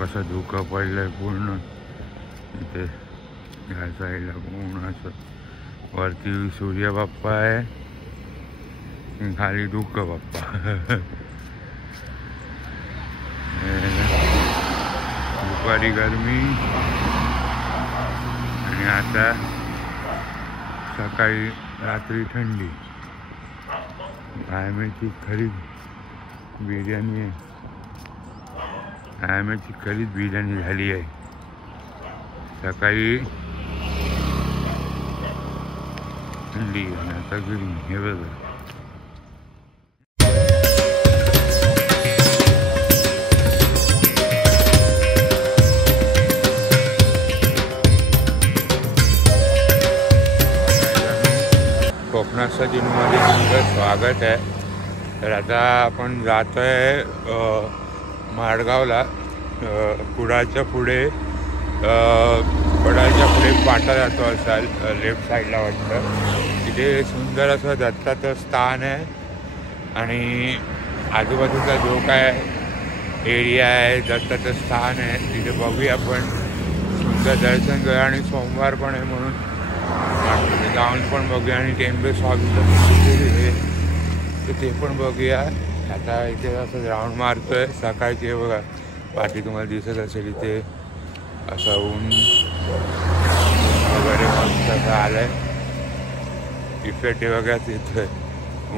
कसं धुकं पडलंय पूर्ण इथे ह्या साईडला पूर्ण असं वरती सूर्य बाप्पा आहे खाली धुकं बाप्पा दुपारी गरमी आणि आता सकाळी रात्री थंडी आयमेची खरीद बिर्याणी आहे आयमेची खरीद बिर्याणी झाली आहे सकाळी थंडी आणि आता गरमी हे बघा कोकणात सजिनमध्ये तुमचं स्वागत आहे। तर आता आपण जातो आहे माडगावला कुडाळच्या पुढे पाटा जातो असाल लेफ्ट साईडला वाटतं तिथे सुंदर असं दत्ताचं स्थान आहे आणि आजूबाजूचा जो काय एरिया आहे दत्ताचं स्थान आहे तिथे बघूया आपण सुंदर दर्शन करूया आणि सोमवार पण आहे म्हणून जाऊन पण बघूया आणि टेंबे स्वागत ते पण बघूया। आता इथे असं राऊंड मारतोय सकाळचे बघा पाठी तुम्हाला दिसत असेल इथे असं ऊन वगैरे मस्त असं आलंय इफेक्ट वगैरेच येतोय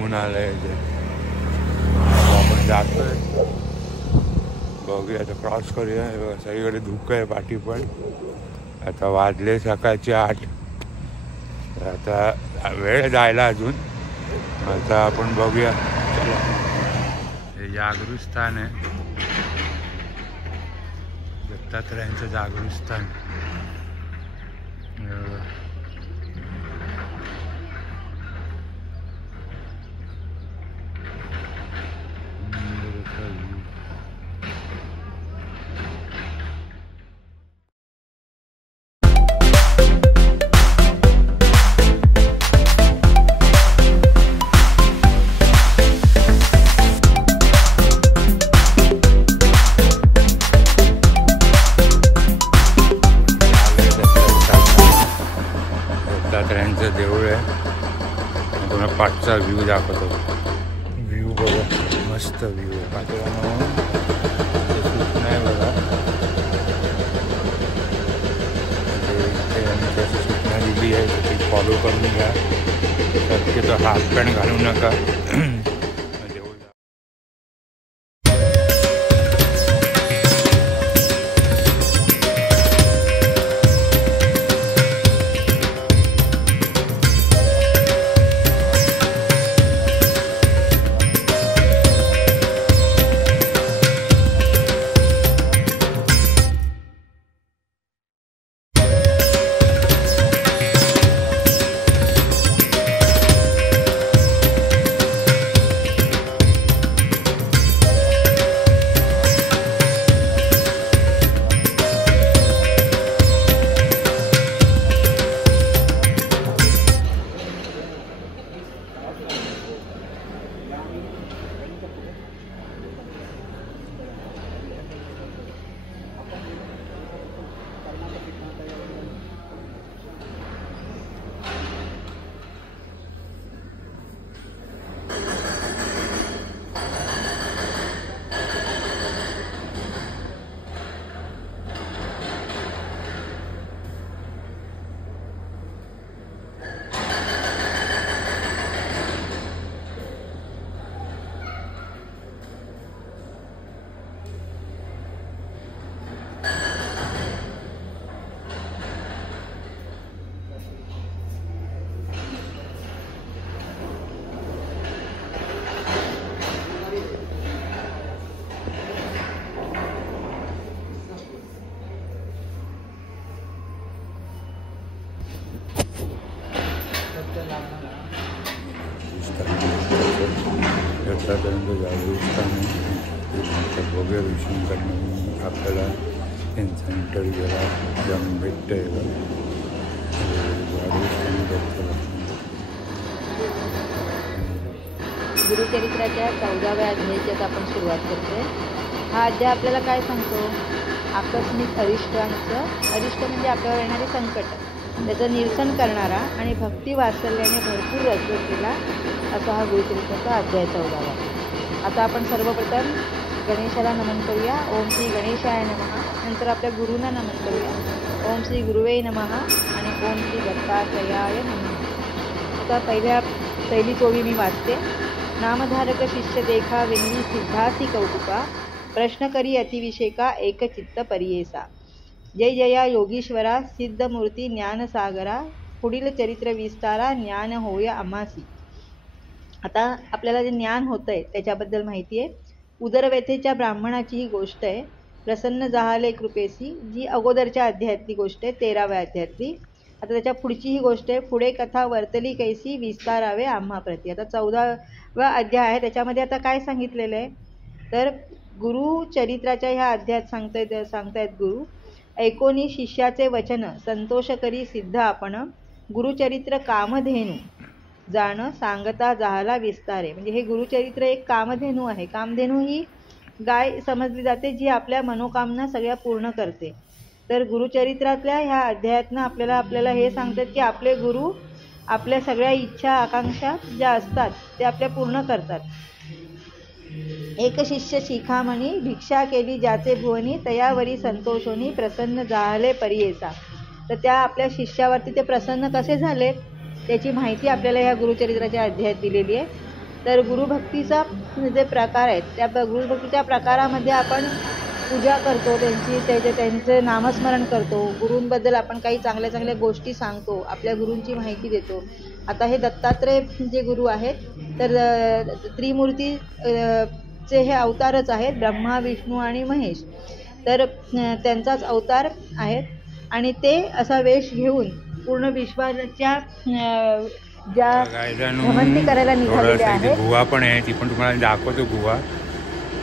ऊन आलंय इथे आपण जातोय बघूया आता क्रॉस करूया सगळीकडे धुकं आहे पाठी पण आता वाजले सकाळचे 8 आता वेळ जायला अजून आता आपण बघूया हे जागृत स्थान आहे दत्तात्रयांचं जागृत स्थान दत्तात्रयांचं देऊळ आहे तुम्हाला पाठचा व्ह्यू दाखवतो व्ह्यू बघा मस्त व्ह्यू आहे पाठीला नाही बघा जशी सूचना दिली आहे ती फॉलो करून घ्या शक्यतो हात पॅन्ट घालू नका दत्तात्रयांचं जागरूक स्थान आहे भव्य दर्शन करणं आपल्याला त्यांचा इंटरव्ह्यू घ्यायला जाऊन भेटतं आहे गुरुचरित्राच्या 14व्या अध्यायाची आपण सुरुवात करतोय। हा अध्याय आपल्याला काय सांगतो आकस्मिक अरिष्ट म्हणजे आपल्यावर येणारे संकट, त्याचं निरसन करणारा आणि भक्ती वात्सल्याने भरपूर रचलेला असा हा गुरुचरित्राचा अध्याय 14वा. आता आपण सर्वप्रथम गणेशाला नमन करूया. ओम श्री गणेशाय नमः. नंतर आपल्या गुरूंना नमन करूया. ओम श्री गुरुवे नमः आणि ओम श्री दत्तात्रयाय नमः. आता पहिली ओवी मी वाचते. नामधारक शिष्य देखा विनवी सिद्धासी कौतुका, प्रश्न करी अतिविषेका एकचित्त परियेसा. जय जया योगीश्वरा सिद्धमूर्ती ज्ञानसागरा, पुढील चरित्र विस्तारा ज्ञान होय आम्हासी. आता आपल्याला जे ज्ञान होतंय त्याच्याबद्दल माहिती आहे. उदरव्यथेच्या ब्राह्मणाची ही गोष्ट आहे. प्रसन्न जाहाले कृपेसी, जी अगोदरच्या अध्यायातली गोष्ट आहे, 13व्या अध्यायातली. आता त्याच्या पुढची ही गोष्ट आहे. पुढे कथा वर्तली कैसी विस्तारावे आम्हा प्रती. आता 14वा अध्याय आहे. त्याच्यामध्ये आता काय सांगितलेलं आहे तर गुरुचरित्राच्या ह्या अध्यायात सांगतायत गुरु. ऐकोनी शिष्याचे वचन संतोष करी सिद्ध आपण, गुरुचरित्र कामधेनू जाण सांगता जाहाला विस्तारे. म्हणजे हे गुरुचरित्र एक कामधेनू आहे. कामधेनू ही गाय समजली जाते जी आपल्या मनोकामना सगळ्या पूर्ण करते. तर गुरुचरित्रातल्या ह्या अध्यायातनं आपल्याला हे सांगतात की आपले गुरु आपल्या सगळ्या इच्छा आकांक्षा ज्या असतात ते आपल्या पूर्ण करतात. एक शिष्य शिखामणी भिक्षा केली ज्याचे भुवनी, तयावरी संतोषोनी प्रसन्न झाले परियेसा. तर त्या आपल्या शिष्यावरती ते प्रसन्न कसे झाले त्याची माहिती आपल्याला या गुरुचरित्राच्या अध्यायात दिलेली आहे. तर गुरुभक्तीचा जे प्रकार आहेत त्या गुरुभक्तीच्या प्रकारामध्ये आपण पूजा करतो, त्यांचं नामस्मरण करतो, गुरूंबद्दल आपण काही चांगल्या चांगल्या गोष्टी सांगतो, आपल्या गुरूंची माहिती देतो. आता हे दत्तात्रय जे गुरु आहेत तर त्रिमूर्ती चे हे अवतारच आहेत, ब्रह्मा विष्णू आणि महेश. तर त्यांचाच अवतार आहेत आणि ते असा वेश घेऊन पूर्ण विश्वाच्या ज्या भ्रमंती करायला निघालेल्या आहेत. गुहा पण आहे, ती पण तुम्हाला दाखवतो गुहा.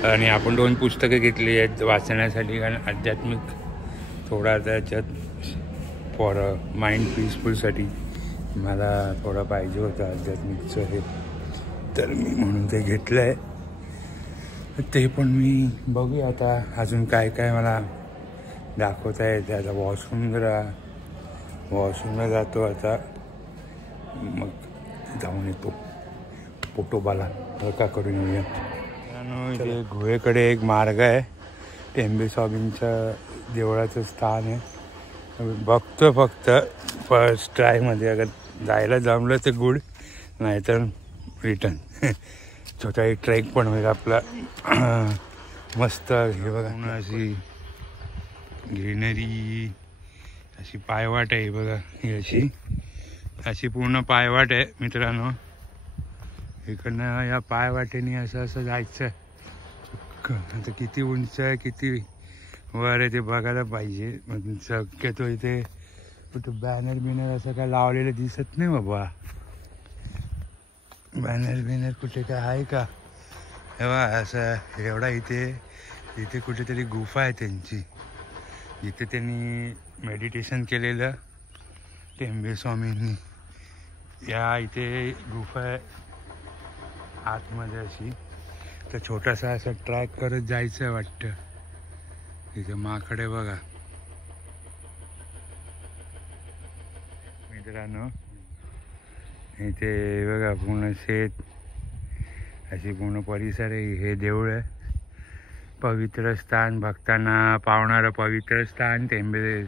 आणि आपण 2 पुस्तकं घेतली आहेत वाचण्यासाठी, कारण आध्यात्मिक थोडा त्याच्यात फॉर माइंड पीसफुलसाठी मला थोडं पाहिजे होतं आध्यात्मिकचं हे, तर मी म्हणून ते घेतलं आहे. ते पण मी बघूया आता अजून काय काय मला दाखवता येते. आता वॉशरूमला जातो आता, मग जाऊन येतो पोटोबाला हलका करून येऊया. इथे गुहेकडे एक मार्ग आहे, टेंबे स्वामींच्या देवळाचं स्थान आहे. बघतो फक्त फर्स्ट ट्रायमध्ये, अगर जायला जमलं तर गुड, नाहीतर रिटर्न. छोटा एक ट्रेक पण होईल आपला. मस्त हे बघा, अशी ग्रीनरी, अशी पायवाट आहे बघा. ही अशी पूर्ण पायवाट आहे मित्रांनो. इकडनं या पायवाटेने असं जायचं. आता किती उंच आहे किती वर आहे ते बघायला पाहिजे. मग शक्यतो इथे कुठं बॅनर असं काय लावलेलं दिसत नाही बाबा. बॅनर कुठे काय आहे का? तेव्हा असं एवढा इथे कुठेतरी गुफा आहे त्यांची, जिथे त्यांनी मेडिटेशन केलेलं टेंबे स्वामींनी. या इथे गुफा आहे आतमध्ये अशी. तर छोटासा असा ट्रॅक करत जायचं वाटतं. तिथे माकडे बघा मित्रांनो. इथे बघा पूर्ण शेत, अशी पूर्ण परिसर आहे. हे देऊळ आहे, पवित्र स्थान, भक्तांना पावणारं पवित्र स्थान टेंबे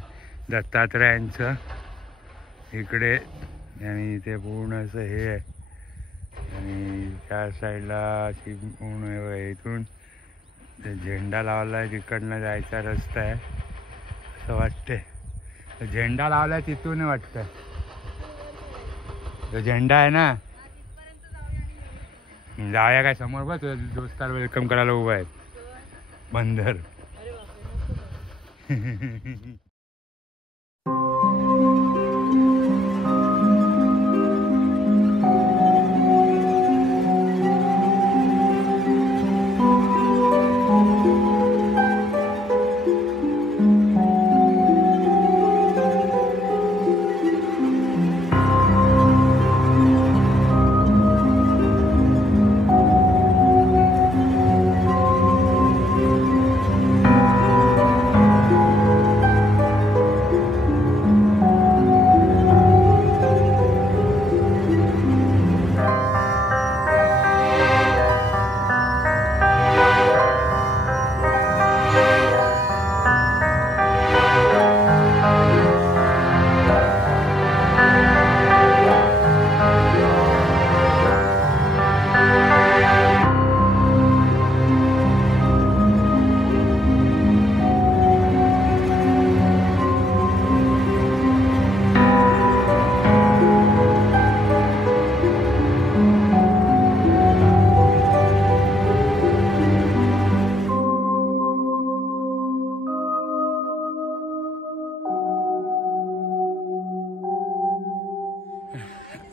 दत्तात्रयांचं इकडे. आणि इथे पूर्ण असं हे आहे. आणि त्या साईडला अशी पूर्ण इथून झेंडा लावला आहे, तिकडनं जायचा रस्ता आहे असं वाटतंय. झेंडा लावला आहे तिथून वाटतं. तो झेंडा आहे ना, जाऊया काय समोर बघ, दोस्तार वेलकम करायला उभा आहे बंदर.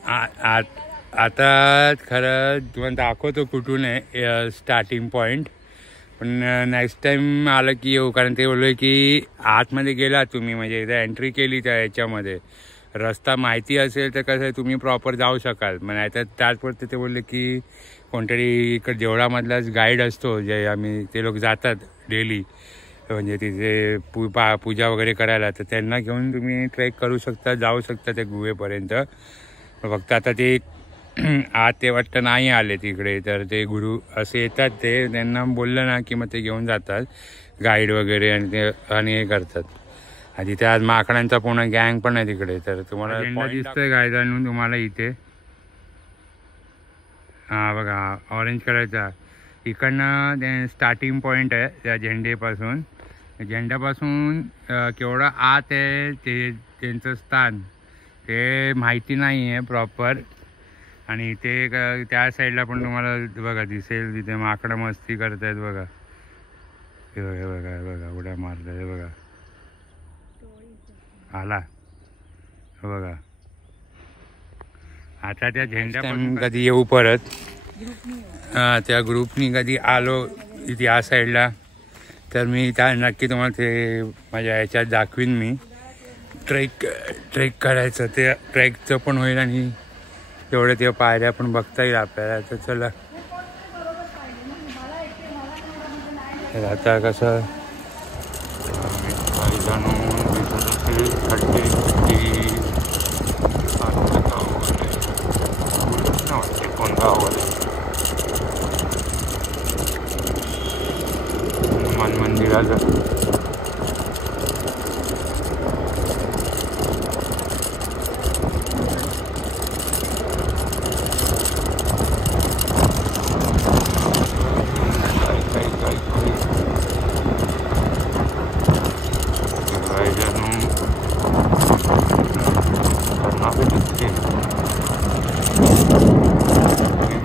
आता खरं तुम्हाला दाखवतो कुठून आहे स्टार्टिंग पॉईंट, पण नेक्स्ट टाईम आलं की येऊ, कारण ते बोललो की आतमध्ये गेला तुम्ही म्हणजे एकदा एंट्री केली त्या याच्यामध्ये रस्ता माहिती असेल तर कसं तुम्ही प्रॉपर जाऊ शकाल. मग नाही तर त्याचपुरते ते बोलले की कोणतरी इकडे देवळामधलाच गाईड असतो जे आम्ही ते लोक जातात डेली म्हणजे तिथे पूजा वगैरे करायला, तर त्यांना घेऊन तुम्ही ट्रेक करू शकता, जाऊ शकता त्या गुहेपर्यंत. फक्त आता ते आज ते वाटतं नाही आले तिकडे, तर ते गुरु असे येतात ते त्यांना बोललं ना की मग ते घेऊन जातात गाईड वगैरे आणि ते आणि हे करतात. आणि तिथे आज माकडांचा पूर्ण गँग पण आहे तिकडे. तर तुम्हाला झेंडा दिसतोय गाईड आणून तुम्हाला इथे, हा बघा ऑरेंज कलरचा, इकडनं स्टार्टिंग पॉईंट आहे त्या झेंड्यापासून. झेंड्यापासून केवढं आत आहे ते त्यांचं स्थान ते माहिती नाही आहे प्रॉपर. आणि ते त्या साईडला पण तुम्हाला बघा दिसेल तिथे माकडं मस्ती करत आहेत बघा. हे बघा बघा बघा उड्या मारत आहे बघा, आला बघा. आता त्या झेंड्यापासून कधी येऊ परत त्या ग्रुपनी कधी आलो इथे या साईडला तर मी त्या नक्की तुम्हाला ते माझ्या ह्याच्यात दाखवीन. मी ट्रेक करायचं ते ट्रेकचं पण होईल आणि तेवढं ते पायऱ्या पण बघता येईल आपल्याला. तर चला आता कसं कोण गावामध्ये हनुमान मंदिराचं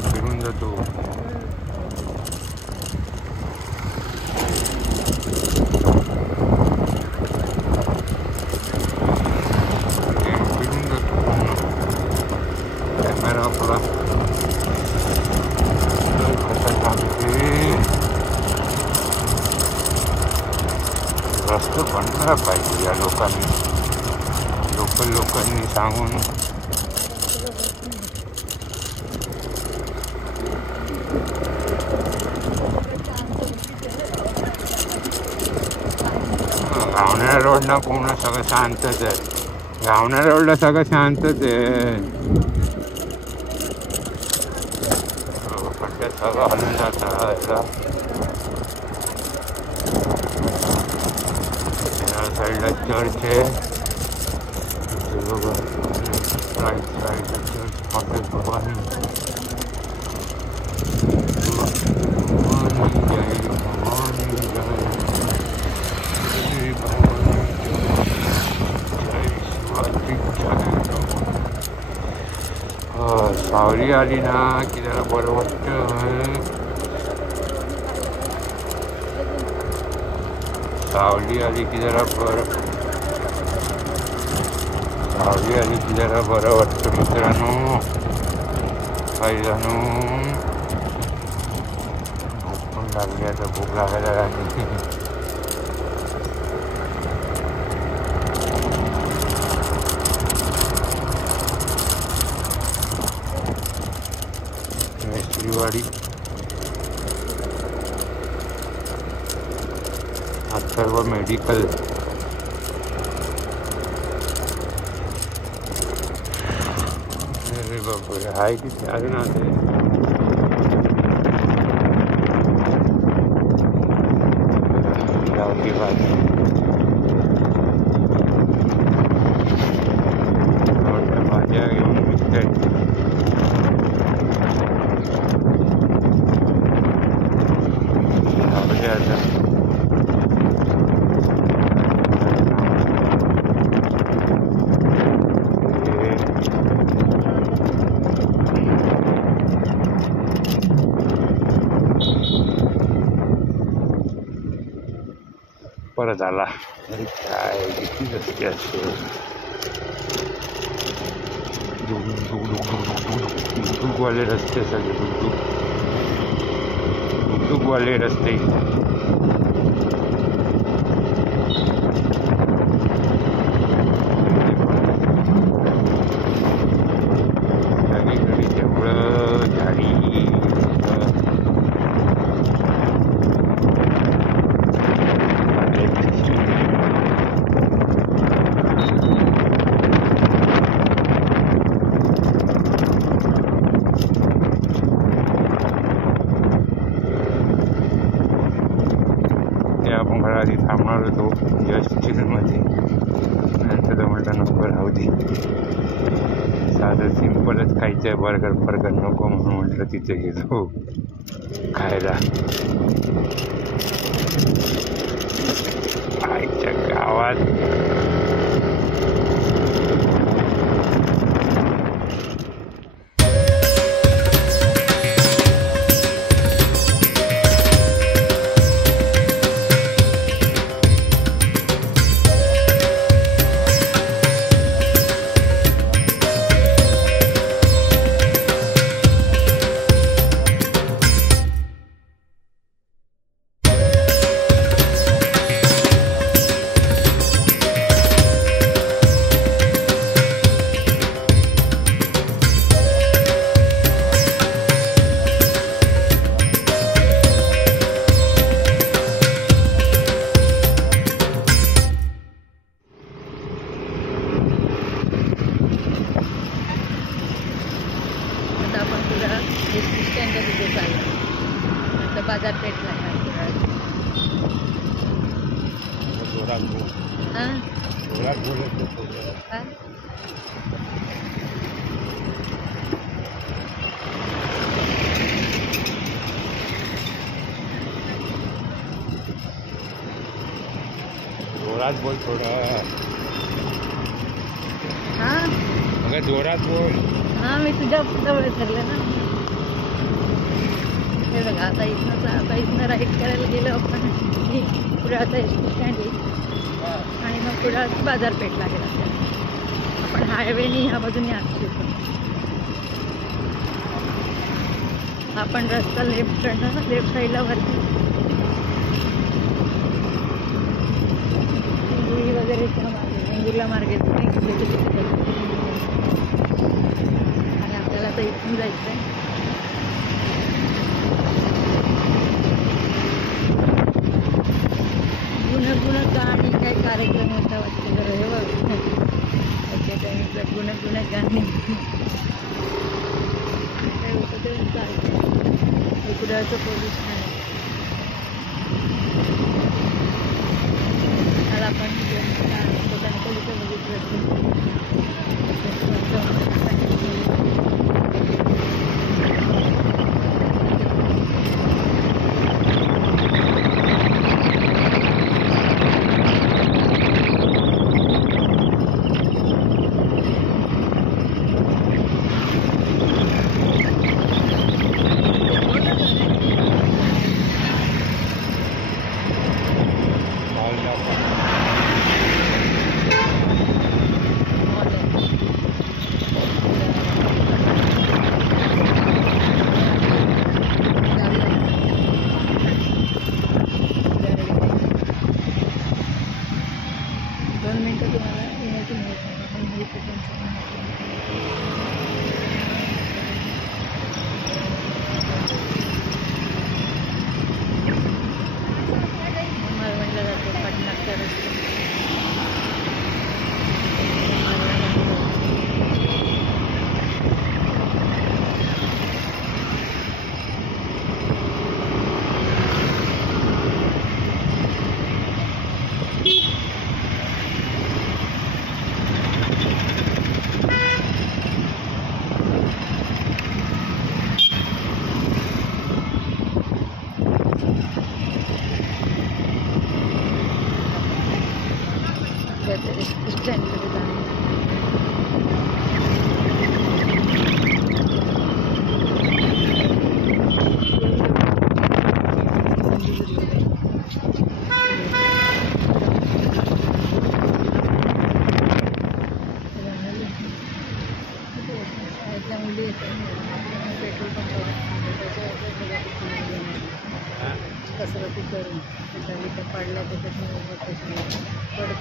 फिरून जातो. कॅमेरा आपला रस्ते बनवायला पाहिजे या लोकांनी, लोकांनी सांगून. गावणा रोडला पूर्ण सगळं शांतच आहे, गावणा रोडला सगळं शांतच आहे. सगळं हलून जातं. साईडला चर्च आहे, राईट साईडला चर्च हॉटेल भवानी. सावली आली ना की जरा बरं वाटतं. सावली आली की जरा बरं वाटतं मित्रांनो. काही जण भूक पण लागली, आता भूक लागायला लागली. मेस्त्रीवाडी अथर्व मेडिकल. अरे बापरे आहे की अजून आहे. गावठी भाजी भाज्या घेऊन विकतायत. परत आला. काय किती रस्ते असते. वाले रस्ते सगळे वाले रस्ते. सगळीकडे तेवढं झाडी. आपण घराआधी थांबणार होतो जस्ट चिकनमध्ये, नंतर म्हटलं नको राहू दे, साधं सिम्पलच खायचं आहे, बर्गर नको म्हणून म्हटलं तिथे गेलो खायला. आईच्या गावात स्टँडच्या तिथे चाललं, नंतर बाजारपेठला जोरात बोल थोडं. हां मग जोरात बोल. हां मी तुझ्या जवळ ठरलं ना. हे बघा आता इथनं राईट करायला गेलो आपण, पुढे आता एस टी स्टँड येईल आणि मग पुढे बाजारपेठ लागेल आपल्याला. आपण हायवेनी ह्या बाजूने असतो, आपण रस्ता लेफ्ट साईडला वरती हिंगोली वगैरे वेंगुर्ला मार्गे आणि आपल्याला आता इथून जायचं आहे. गुणगुण गाणी काय कार्यक्रम होता वाटतं जरा हे बघ अकॅडमीतला गुणगुण गाणी काय होतं ते चालतं. इकडचं पोलीस ठाणे त्याला आपण पोलिस बघितलं.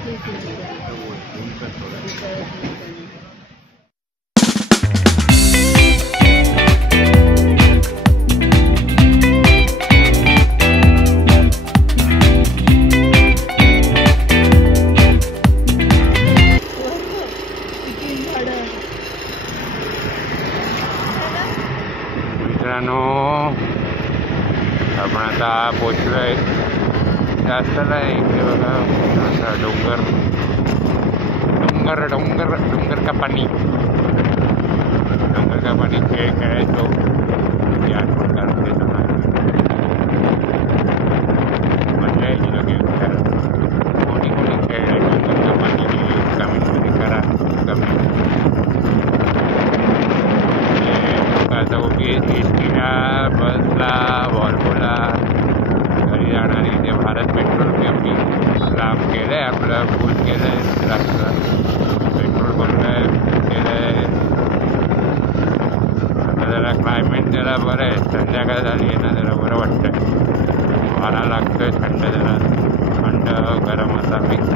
मित्रांनो आपण आता पोचलोय. जास्त नाही इकडे बघा असा डोंगर डोंगर डोंगर डोंगर का पाणी खेळ खेळायचो ती आठवण काढून देतो ना. मजा यायची ना गेम खेळायला. कोणी कोणी खेळलाय डोंगर का पाणी कमेंटमध्ये करा. आता एस टीला बसला वॉल्वोला घरी जाणारी ते भारत पेट्रोल पंप लांब केलं आहे आपलं फुल केलं आहे रास्ता पेट्रोल भरलं आहे केलं आहे. आता जरा क्लायमेट जरा बरं आहे. संध्याकाळ झाली आहे ना जरा बरं वाटतं आहे. वारा लागतोय थंड जरा थंड गरम असा मिक्स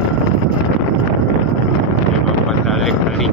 बाप्पा झाले खाली.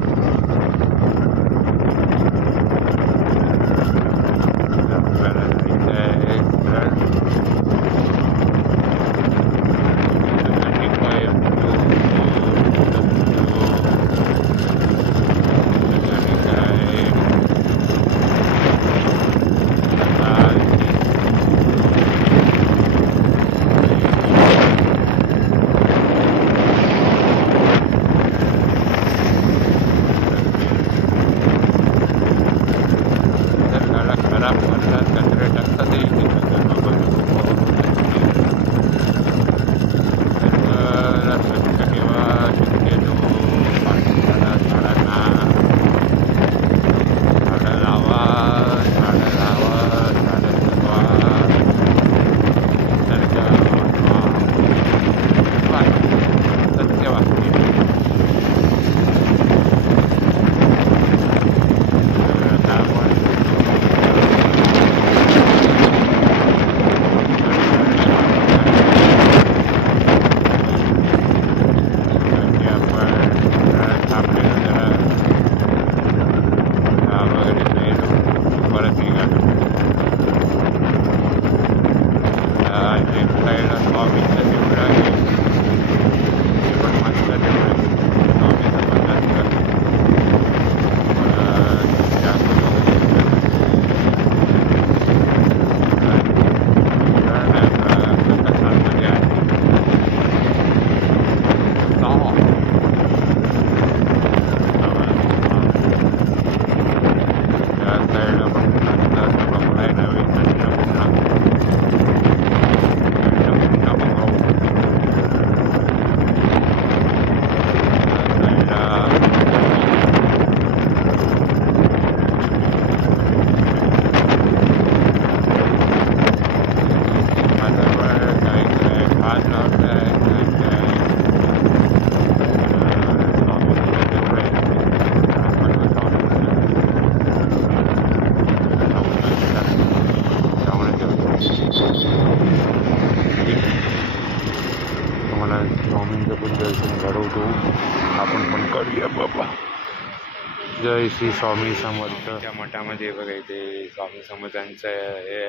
जय श्री स्वामी समर्थ. त्या मठामध्ये बघा इथे स्वामी समर्थांचं हे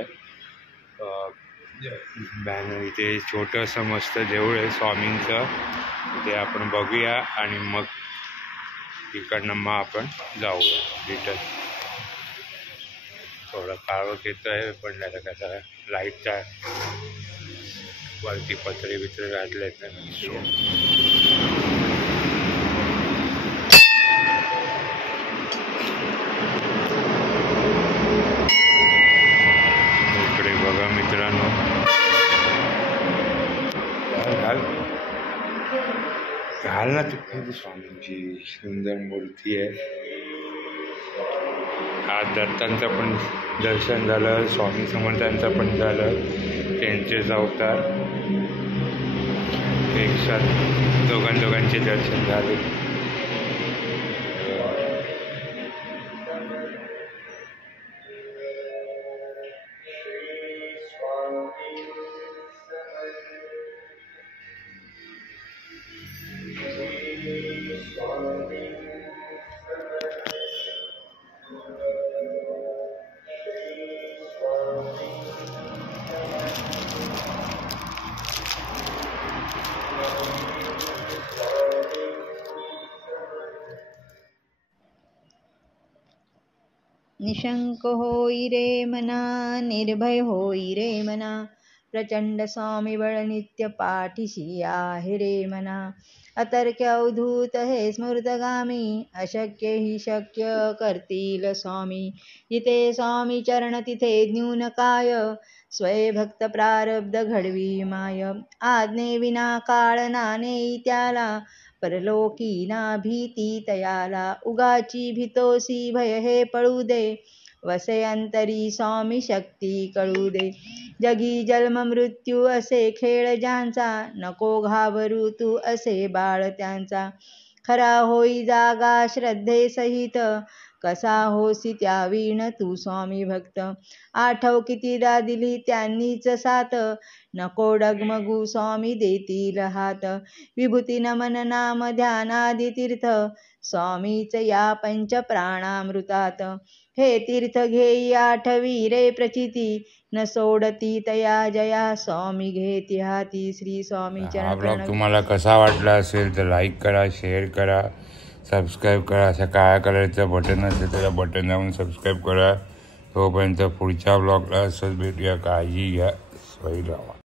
बॅनर इथे छोटंसं मस्त देऊळ आहे स्वामींचं. ते आपण बघूया आणि मग तिकडनं मग आपण जाऊया रिटर्न. थोडं काळोख येतो आहे पण आता कसं लाईटचा वरती पत्रे बित्रे घातले तर इकडे बघा मित्रांनो घाल ना तिकडे स्वामींची सुंदर मूर्ती आहे. आज दत्तांचं पण दर्शन झालं, स्वामी समर्थांचं पण झालं. त्यांचेच अवतार एक साथ दोघांचे दर्शन झाले. निशंक होई रे मना, निर्भय होई रे मना, प्रचंड स्वामी बळ नित्य पाठीशी आहे रे मना. अतर्क्य अवधूत हे स्मृतगामी, अशक्य ही शक्य करतील स्वामी. जिथे स्वामी चरण तिथे न्यून काय, स्वय भक्त प्रारब्ध घडवी माय. आज्ञे विना काळ नाने त्याला, परलोकी ना भीती तयाला. उगाची भीतोसी भय हे पळू दे, वसे अंतरी स्वामी शक्ती कळू दे. जगी जन्म मृत्यू असे खेळ ज्यांचा, नको घाबरू तू असे बाळ त्यांचा. खरा होई जागा श्रद्धे सहित, कसा होसी त्या वीण तू स्वामी भक्त. आठव कितीदा दिली त्यांनीच साथ, नको डगमगू स्वामी देतील हात. विभूती नमन नाम ध्यानादी तीर्थ, स्वामीच या पंच प्राणामृतात. हे तीर्थ घेई आठवी रे प्रचिती, न सोडती तया जया स्वामी घेती हाती. श्री स्वामी हा चरण ब्लॉग तुम्हाला कसा वाटला असेल तर लाईक करा, शेअर करा, सबस्क्राईब करा. असं काळ्या कलरचं बटन असेल त्याला बटन दाबून सबस्क्राईब करा. तोपर्यंत पुढच्या ब्लॉगला असंच भेटूया. काळजी घ्या, स्वयं राहा.